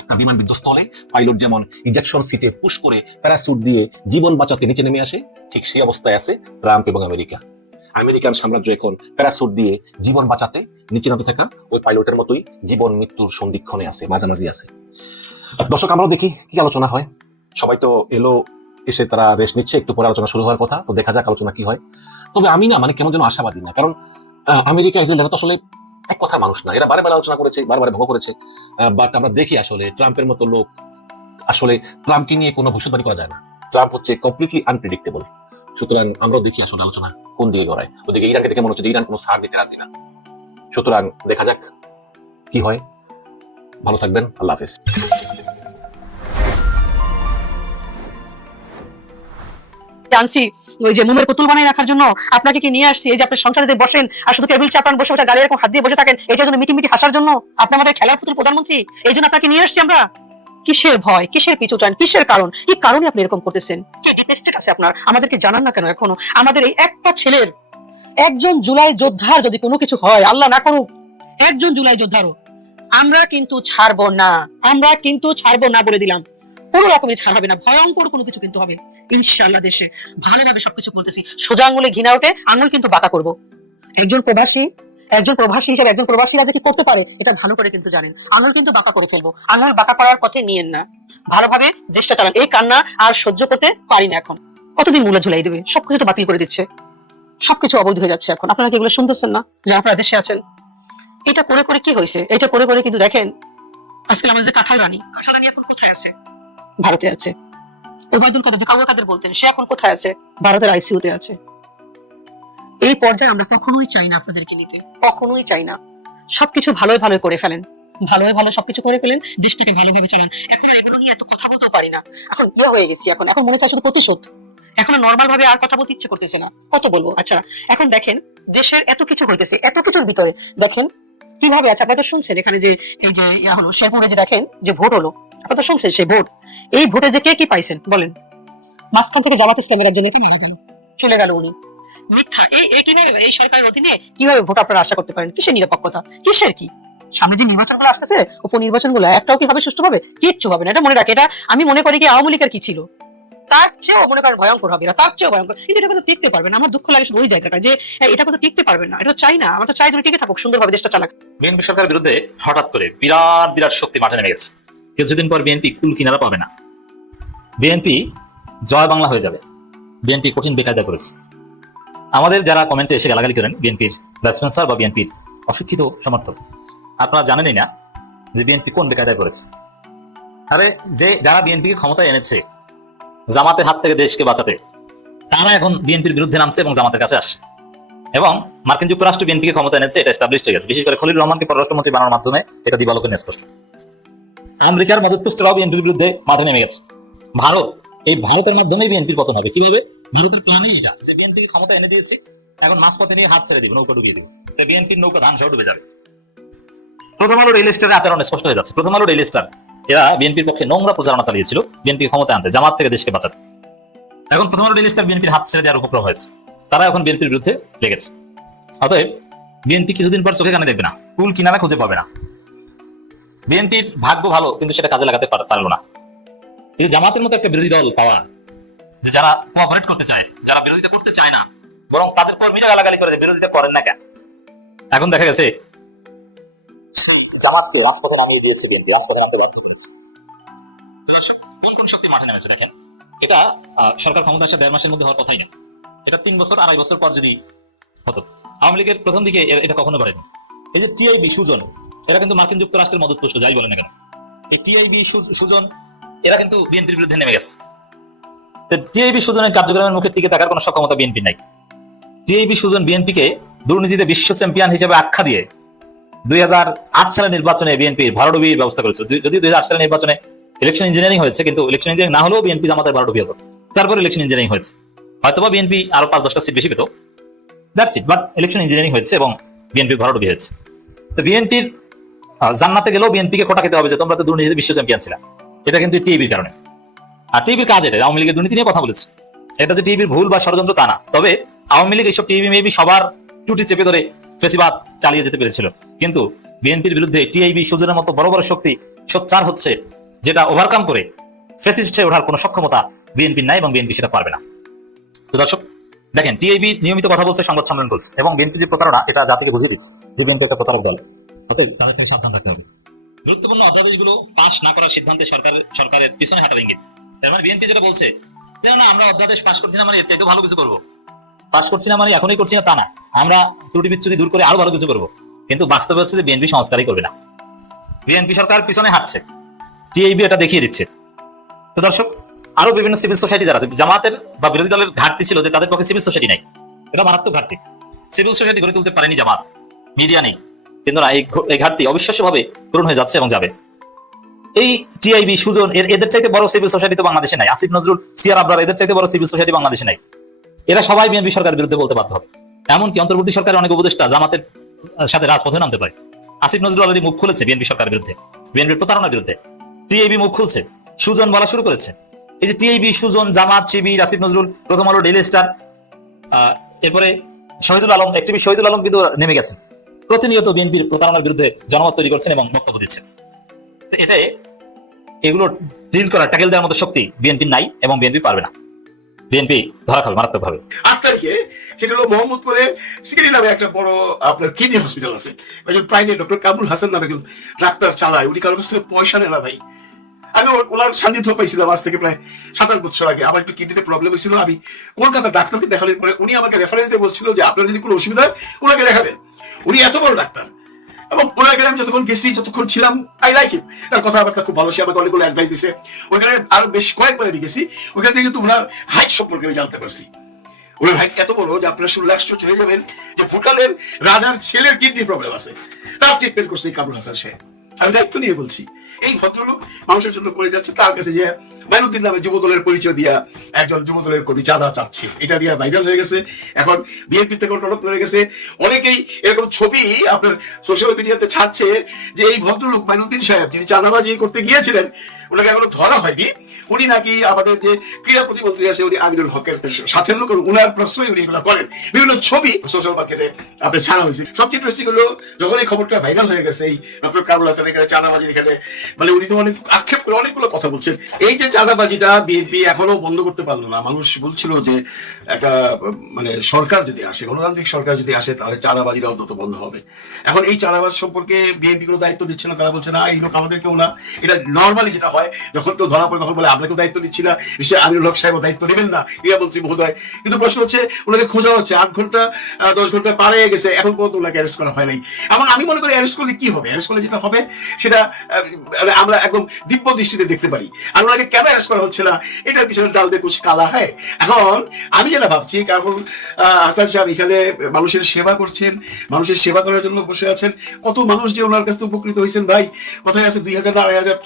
একটা বিমান বিধ্বস্ত হলে পাইলট যেমন ইজেকশন সিটে পুশ করে প্যারাসুট দিয়ে জীবন বাঁচাতে নিচে নেমে আসে, ঠিক সেই অবস্থায় আছে ট্রাম্প এবং আমেরিকা। আমেরিকান সাম্রাজ্য এখন প্যারাসুট দিয়ে জীবন বাঁচাতে নিচে নামতে থাকা ওই পাইলটের মতোই জীবন মৃত্যুর সন্ধিক্ষণে আছে, মাঝামাঝি আছে। দর্শক, আমরাও দেখি কি আলোচনা হয়। সবাই তো এলো, এসে তারা রেস্ট নিচ্ছে, একটু পরে আলোচনা শুরু হওয়ার কথা। তো দেখা যাক আলোচনা কি হয়। তবে আমি না কেমন যেন আশাবাদী না, কারণ আমেরিকা ইসরায়েল তো আসলে এক কথার মানুষ না। এরা বারে বারে আলোচনা করেছে, বারে ভঙ্গ করেছে। বাট আমরা দেখি আসলে ট্রাম্পের মতো লোক, আসলে ট্রাম্পকে নিয়ে কোনো ভবিষ্যৎবাণী করা যায় না। ট্রাম্প হচ্ছে কমপ্লিটলি আনপ্রেডিক্টেবল। সুতরাং আমরাও দেখি আসলে আলোচনা কোন দিকে গড়ায়। ওদিকে ইরানকে দেখে মনে হচ্ছে যে ইরান কোনো ছাড় দিতে রাজি না। সুতরাং দেখা যাক কি হয়। ভালো থাকবেন, আল্লাহ হাফেজ। আনছি ওই যে মোমের পুতুল বানাই রাখার জন্য আপনাকে কি নিয়ে আসছি? এই যে আপনি সংসারে যে বসেন আর শুধু টেবিল চাপান, বসে বসে গালে এরকম হাত দিয়ে বসে থাকেন, এটার জন্য মিটি হাসার জন্য? আপনি আমাদের খেলার পুতুল প্রধানমন্ত্রী, এই জন্য আপনাকে নিয়ে আসছি আমরা। কিসের ভয়, কিসের পিছু টান, কিসের কারণ, কি কারণে আপনি এরকম করতেছেন? কি ডিপ স্টেট আছে আপনার? আমাদেরকে জানান না কেন এখনো? আমাদের এই একটা ছেলের, একজন জুলাই যোদ্ধার যদি কোনো কিছু হয়, আল্লাহ না করুক, একজন জুলাই যোদ্ধারও আমরা কিন্তু ছাড়বো না, আমরা কিন্তু ছাড়বো না বলে দিলাম। কোনো রকমের ছাড় হবে না, ভয়ঙ্কর কোনো কিছু কিন্তু হবে ইনশাআল্লাহ। দেশে ভালোভাবে সবকিছু করতেছি, সোজা আঙুলে ঘৃণা ওঠে, আঙুল কিন্তু বাঁকা করবো। একজন প্রবাসী হিসেবে একজন প্রবাসীরা যে কি করতে পারে এটা ভালো করে কিন্তু জানেন। আঙুল কিন্তু বাঁকা করে ফেলবো, আঙুল বাঁকা করার পথে নিয়েন না, ভালোভাবে দেশটা চালান। এই কান্না আর সহ্য করতে পারি না এখন। কতদিন মূল্য ঝুলাই দেবে? সবকিছু তো বাতিল করে দিচ্ছে, সবকিছু অবৈধ হয়ে যাচ্ছে এখন। আপনারা কি এগুলো শুনতেছেন না যে আপনারা দেশে আছেন? এটা করে করে কি হয়েছে? এটা করে করে কিন্তু দেখেন আজকে আমাদের যে কাঁঠাল রানী এখন কোথায় আছে? ভারতে আছে। ওবায়দুল কাদের, যে কাদের বলতেন, সে এখন কোথায় আছে? ভারতের আইসিইউতে আছে। এই পর্যায়ে আমরা কখনোই চাই না আপনাদেরকে নিতে, কখনোই চাই না। সবকিছু ভালোই ভালো করে ফেলেন, ভালোই ভালো সবকিছু করে ফেলেন, দেশটাকে ভালোভাবে চালান। এখন আর এগুলো নিয়ে এত কথা বলতেও পারি না, এখন হয়ে গেছি। এখন মনে চাই শুধু প্রতিশোধ। এখন নর্মাল ভাবে আর কথা বলতে ইচ্ছে করতেছে না, কত বলবো। আচ্ছা, এখন দেখেন দেশের এত কিছু হইতেছে, এত কিছুর ভিতরে দেখেন কিভাবে আছে। আপনারা তো শুনছেন এখানে যে এই যে হলো শেরপুরে, যে দেখেন যে ভোট হলো, আপনারা তো শুনছেন সেই ভোট। এই ভোটে যে কে কি পাইছেন বলেন? মাঝখান থেকে জামাত ইসলামের একজন নেতা চলে গেল, উনি মিথ্যা। এই কিভাবে এই সরকারের অধীনে কিভাবে ভোট আপনারা আশা করতে পারেন? কিসের নিরপেক্ষতা, কিসের কি? সামনে যে নির্বাচনগুলো আসতেছে, উপনির্বাচনগুলো, একটাও কি হবে সুষ্ঠুভাবে? কিচ্ছু হবে না, এটা মনে রাখে। এটা আমি মনে করি কি আওয়ামী লীগের কি ছিল, তার চেয়েও মনে করেন ভয়ঙ্কর হবে, তার চেয়েও ভয়ঙ্কর। কিন্তু এটা কিন্তু টিকতে পারবে না। আমার দুঃখ লাগে শুধু ওই জায়গাটা, যে এটা কিন্তু টিকতে পারবে না। এটা চাই না, আমরা তো চাই যেন টিকে থাকুক, সুন্দরভাবে দেশটা চালাক। বিএনপি সরকারের বিরুদ্ধে হঠাৎ করে বিরাট বিরাট শক্তি মাঠে নেমে গেছে। কিছুদিন পর বিএনপি কুল কিনারা পাবে না, বিএনপি জয় বাংলা হয়ে যাবে। বিএনপি কঠিন বেকায়দা করেছে। আমাদের যারা কমেন্টে এসে গালাগালি করেন বিএনপির ব্যাটসম্যান বা বিএনপির অশিক্ষিত সমর্থক, আপনারা জানেনই না যে বিএনপি কোন বেকায়দা করেছে। আরে যে যারা বিএনপিকে ক্ষমতায় এনেছে জামাতের হাত থেকে দেশকে বাঁচাতে, তারা এখন বিএনপির বিরুদ্ধে নামছে এবং জামাতের কাছে আসছে। এবং মার্কিন যুক্তরাষ্ট্র বিএনপিকে ক্ষমতা এনেছে, এটা এস্টাবলিশ হয়ে গেছে। বিশেষ করে খলিল রহমানকে পররাষ্ট্রমন্ত্রী বানানোর মাধ্যমে এটা দিবালোকে স্পষ্ট। আমেরিকার মদতপুষ্টরাও বিএনপির বিরুদ্ধে মাঠে নেমে গেছে। ভারত, এই ভারতের মাধ্যমে বিএনপির পতন হবে। কিভাবে? ভারতের প্ল্যানই এটা, যে বিএনপিকে ক্ষমতা এনে দিয়েছি, এখন মাঝপথে নিয়ে হাত ছেড়ে দিব, নৌকা ডুবিয়ে দিব, বিএনপির নৌকা ধান সহ ডুবে যাবে। প্রথম আলো ডেইলি স্টারের আচরণ স্পষ্ট হয়ে যাচ্ছে। প্রথম আলো ডেইলি স্টার এরা বিএনপির পক্ষে নোংরা প্রচারণা চালিয়েছিল বিএনপি ক্ষমতা আনতে, জামাত থেকে দেশকে বাঁচাতে। এখন প্রথম আলো ডেইলি স্টার বিএনপির হাত ছেড়ে দেওয়ার উপক্রম হয়েছে, তারা এখন বিএনপির বিরুদ্ধে লেগেছে। অতএব বিএনপি কিছুদিন পর চোখে কানে দেখবে না, কুল কিনারা খুঁজে পাবে না। বিএনপির ভাগ্য ভালো, কিন্তু সেটা কাজে লাগাতে পারলো না। এই জামাতের মতো একটা বিরোধী দল পাওয়া, যে যারা কোঅপারেট করতে চায়, যারা বিরোধিতা করতে চায় না, বরং তাদের কর্মীরা গালাগালি করে যে বিরোধিতা করেন না কেন। এখন দেখা গেছে জামাতকে রাজপথে নামিয়ে দিয়েছে বিএনপি, রাজপথে নামতে ব্যর্থ হয়েছে। কোন শক্তি মাঠে নেমেছে দেখেন। এটা সরকার ক্ষমতা আসা 1.5 মাসের মধ্যে হওয়ার কথাই না। এটা 3 বছর 2.5 বছর পর যদি হতো। আওয়ামী লীগের প্রথম দিকে এটা কখনো করেনি। এই যে টিআইবি সুজন, এরা কিন্তু মার্কিন যুক্তরাষ্ট্রের মদতপুষ্ট, যাই বলেন না কেন। এই টিআইবি সুজন এরা কিন্তু বিএনপির বিরুদ্ধে নেমে গেছে। টিআইবি সুজনের কার্যক্রমের মুখে টিকে থাকার কোনো সক্ষমতা বিএনপি নাই। টিআইবি সুজন বিএনপিকে দুর্নীতিতে বিশ্ব চ্যাম্পিয়ন হিসেবে আখ্যা দিয়ে 2008 সালের নির্বাচনে বিএনপির ভাড়াডুবির ব্যবস্থা করেছে। যদিও 2008 সালের নির্বাচনে ইলেকশন ইঞ্জিনিয়ারিং হয়েছে, কিন্তু ইলেকশন ইঞ্জিনিয়ারিং না হলেও বিএনপি জামাতের ভাড়াডুবি হতো। তারপরে ইলেকশন ইঞ্জিনিয়ারিং হয়েছে, হয়তোবা বিএনপি আরো 5-10টা সিট বেশি পেত, that's it. But election engineering হয়েছে এবং বিএনপি ভরাডুবি হয়েছে। তো বিএনপির জান্নাতে গেলেও বিএনপিকে খোটা খেতে হবে যে তোমরা তো দুর্নীতিতে বিশ্ব চ্যাম্পিয়ন ছিলা। এটা কিন্তু টিভির কারণে। আর টিভির কাজ এটা, আওয়ামী লীগের দুর্নীতি নিয়ে কথা বলেছে। এটা যে টিভির ভুল বা ষড়যন্ত্র তা না, তবে আওয়ামী লীগ এইসব টিভি মেবি সবার ত্রুটি চেপে ধরে ফেসিবাদ চালিয়ে যেতে পেরেছিল, কিন্তু বিএনপির বিরুদ্ধে টিআইবি সুজনের মতো বড় বড় শক্তি সোচ্চার হচ্ছে, যেটা ওভারকাম করে ফেসিস্ট হয়ে ওঠার কোনো সক্ষমতা বিএনপির নাই এবং বিএনপি সেটা পারবে না। তো দর্শক দেখেন, টিআইবি নিয়মিত কথা বলছে, সংবাদ সম্মেলন করছে এবং বিএনপি যে প্রতারণা এটা জাতিকে বুঝিয়ে দিচ্ছে যে বিএনপি একটা প্রতারক দল। তাদের থেকে সাবধান থাকতে হবে। গুরুত্বপূর্ণ অধ্যাদেশগুলো পাস না করার সিদ্ধান্তে সরকারের পিছনে হাঁটার ইঙ্গিত। তার মানে বিএনপি যেটা বলছে যে না আমরা অধ্যাদেশ পাস করছি না মানে এর চাইতে ভালো কিছু করবো, পাস করছি না মানে এখনই করছি না তা না, আমরা ত্রুটি বিচ্যুতি দূর করে আরো ভালো কিছু করবো। কিন্তু বাস্তবে হচ্ছে যে বিএনপি সংস্কারই করবে না, বিএনপি সরকার পিছনে হাঁটছে, টিআইবি এটা দেখিয়ে দিচ্ছে। তো দর্শক, আরো বিভিন্ন সিভিল সোসাইটি যারা আছে, জামাতের বা বিরোধী দলের ঘাটতি ছিল যে তাদের পক্ষে সিভিল সোসাইটি নাই, এটা মারাত্মক ঘাটতি। সিভিল সোসাইটি গড়ে তুলতে পারেনি জামাত, মিডিয়া নেই, কিন্তু না এই ঘাটতি অবিশ্বাস্যভাবে পূরণ হয়ে যাচ্ছে এবং যাবে। এই টিআইবি সুজন এদের চাইতে বড় সিভিল সোসাইটি তো বাংলাদেশে নাই। আসিফ নজরুল, সিআর আবরার এদের চাইতে বড় সিভিল সোসাইটি বাংলাদেশে নাই। এরা সবাই বিএনপি সরকারের বিরুদ্ধে বলতে বাধ্য হবে। এমনকি অন্তর্বর্তী সরকারের অনেক উপদেষ্টা জামাতের সাথে রাজপথে নামতে পারে। আসিফ নজরুল অলরেডি মুখ খুলেছে বিএনপি সরকারের বিরুদ্ধে, বিএনপির প্রতারণার বিরুদ্ধে। টিআইবি মুখ খুলছে, সুজন বলা শুরু করেছে। এই যে টিআইবি, সুজন, জামাত, শিবির, আসিফ নজরুল, প্রথম আলো, ডেইলি স্টার, এরপরে শহীদুল আলম, একটিভি শহীদুল আলম কিন্তু নেমে গেছে। প্রতিনিয়ত বিএনপির প্রতারণার বিরুদ্ধে জনমত তৈরি করছেন এবং বক্তব্য দিচ্ছেন। এতে এগুলো ডিল করা, ট্যাকেল দেওয়ার মতো শক্তি বিএনপির নাই এবং বিএনপি পারবে না। বিএনপি ধরা খাবে মারাত্মক ভাবে। 8 তারিখে সেটা হলো মোহাম্মদপুরে সিটি নামে একটা বড় আপনার কিডনি হসপিটাল আছে, একজন প্রাইভেট ডক্টর কামরুল হাসান নামে একজন ডাক্তার চালায়। উনি কারোর কাছ থেকে পয়সা নেয় না ভাই। আমি ওনার সান্নিধ্য পাইছিলাম আজ থেকে প্রায় 7-8 বছর আগে। আমার একটু কিডনিতে প্রবলেম হয়েছিল, আমি কলকাতার ডাক্তারকে দেখানোর পরে উনি আমাকে রেফারেন্স দিয়ে বলছিল যে আপনার যদি কোনো অসুবিধা হয় ওনাকে দেখাবেন। উনি এত বড় ডাক্তার এবং ওনাকে আমি যতক্ষণ গেছি, যতক্ষণ ছিলাম, আই লাইক হিম। তার কথাবার্তা খুব ভালো, সে আমাকে অনেকগুলো অ্যাডভাইস দিছে। ওইখানে আরো বেশ কয়েকবার আমি গেছি, ওইখান থেকে কিন্তু ওনার হাইট সম্পর্কে আমি জানতে পারছি। ওনার হাইট এত বড় যে আপনারা শুনলে আশ্চর্য হয়ে যাবেন যে ভুটানের রাজার ছেলের কিডনি প্রবলেম আছে, তার ট্রিটমেন্ট করছে কামরুল হাসান সাহেব। আমি দায়িত্ব নিয়ে বলছি, এই ভদ্রলোক মানুষের জন্য করে যাচ্ছে। তার কাছে যে মাইনুদ্দিন নামে যুবদলের পরিচয় দিয়া একজন যুবদলের কর্মী চাঁদা চাচ্ছে, এটা নিয়ে ভাইরাল হয়ে গেছে। এখন বিএনপি থেকে টনক হয়ে গেছে। অনেকেই এরকম ছবি আপনার সোশ্যাল মিডিয়াতে ছাড়ছে যে এই ভদ্রলোক মাইনুদ্দিন সাহেব যিনি চাঁদাবাজি করতে গিয়েছিলেন, ওনাকে এখনো ধরা হয়নি। উনি নাকি আমাদের যে ক্রীড়া প্রতিমন্ত্রী আছে উনি আমিনুল হকের সাথে লোক, উনার প্রশ্রয় উনি এগুলো করেন। বিভিন্ন ছবি সোশ্যাল মার্কেটে আপনি ছাড়া হয়েছে। সবচেয়ে ইন্টারেস্টিং হলো যখন এই খবরটা ভাইরাল হয়ে গেছে, এই ডক্টর কামরুল হাসান এখানে চাঁদাবাজির এখানে মানে উনি তো অনেক আক্ষেপ করে অনেকগুলো কথা বলছেন। এই যে চাঁদাবাজিটা বিএনপি এখনো বন্ধ করতে পারলো না। মানুষ বলছিল যে একটা মানে সরকার যদি আসে, গণতান্ত্রিক সরকার যদি আসে তাহলে চাঁদাবাজিটা অন্তত বন্ধ হবে। এখন এই চাঁদাবাজ সম্পর্কে বিএনপি কোনো দায়িত্ব নিচ্ছে না। তারা বলছে না এই লোক আমাদেরকেও না। এটা নর্মালি যেটা হয়, যখন কেউ ধরা পড়ে তখন বলে আপনাকেও দায়িত্ব নিচ্ছি না, নিশ্চয়ই আমিনুল হক সাহেবও দায়িত্ব নেবেন না, ক্রীড়ামন্ত্রী মহোদয়। কিন্তু প্রশ্ন হচ্ছে ওনাকে খোঁজা হচ্ছে, 8 ঘন্টা 10 ঘন্টা পার হয়ে গেছে, এখন পর্যন্ত ওনাকে অ্যারেস্ট করা হয় নাই। এবং আমি মনে করি অ্যারেস্ট করলে কি হবে, অ্যারেস্ট করলে যেটা হবে সেটা আমরা একদম দিব্য দৃষ্টিতে দেখতে পারি। আর ওনাকে কেন অ্যারেস্ট করা হচ্ছে না, এটার পিছনে ডাল দিয়ে কুছ কালা হয়। এখন আমি যেটা ভাবছি, কারণ হাসান সাহেব এখানে মানুষের সেবা করছেন, মানুষের সেবা করার জন্য বসে আছেন। কত মানুষ যে ওনার কাছ থেকে উপকৃত হয়েছেন ভাই। কোথায় আছে 2000 না 2500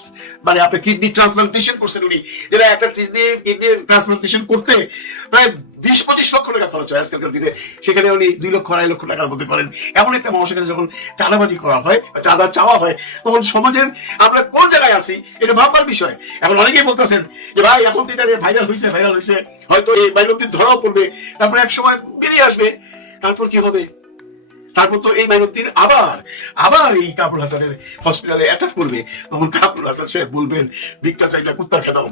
মানে আপনি কিডনি ট্রান্সপ্লান্টেশন করছেন উনি, যেটা একটা কিডনি ট্রান্সপ্লান্টেশন করতে প্রায় 20-25 লক্ষ টাকা খরচ হয় আজকালকার দিনে, সেখানে উনি 2 লক্ষ 2.5 লক্ষ টাকার মধ্যে করেন। এমন একটা মানুষের কাছে যখন চাঁদাবাজি করা হয়, চাঁদা চাওয়া হয়, তখন সমাজের আমরা কোন জায়গায় আছি এটা ভাববার বিষয়। এখন অনেকেই বলতেছেন যে ভাই এখন তো এটা ভাইরাল হয়েছে, হয়তো এই মাইনুদ্দিন ধরাও পড়বে, তারপরে এক সময় বেরিয়ে আসবে, তারপর কি হবে? তারপর তো এই মাইনুদ্দিন আবার এই কামরুল হাসানের হসপিটালে অ্যাটাক করবে, তখন কামরুল হাসান সাহেব বলবেন ভিক্ষা চাইলে কুত্তা খেদাও।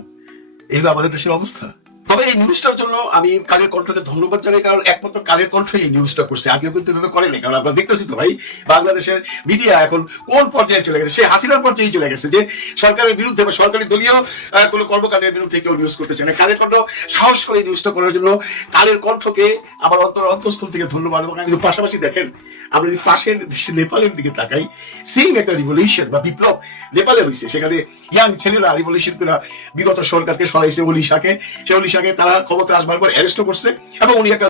এই হলো আমাদের দেশের অবস্থা। তবে এই নিউজটার জন্য আমি কালের কণ্ঠকে ধন্যবাদ জানাই, কারণ একমাত্র কালের কণ্ঠ এই নিউজটা করছে, আগেও কিন্তু এভাবে করেনি। কারণ আপনারা দেখতেছি তো ভাই, বাংলাদেশের মিডিয়া এখন কোন পর্যায়ে চলে গেছে, সে হাসিনার পর্যায়ে চলে গেছে যে সরকারের বিরুদ্ধে বা সরকারি দলীয় কোনো কর্মকাণ্ডের বিরুদ্ধে কেউ নিউজ করতে চায় না। কালের কণ্ঠ সাহস করে এই নিউজটা করার জন্য কালের কণ্ঠকে আমার অন্তঃস্থল থেকে ধন্যবাদ। এবং আমি পাশাপাশি দেখেন, আমরা যদি পাশের দেশে নেপালের দিকে তাকাই, সেম একটা রিভলিউশন বা বিপ্লব নেপালে হয়েছে। সেখানে ইয়াং ছেলেরা রিভলিউশন করে বিগত সরকারকে সরাইছে, ওলি শাহকে তারা ক্ষমতা আসবার পর অ্যারেস্ট করছে এবং উনি একটা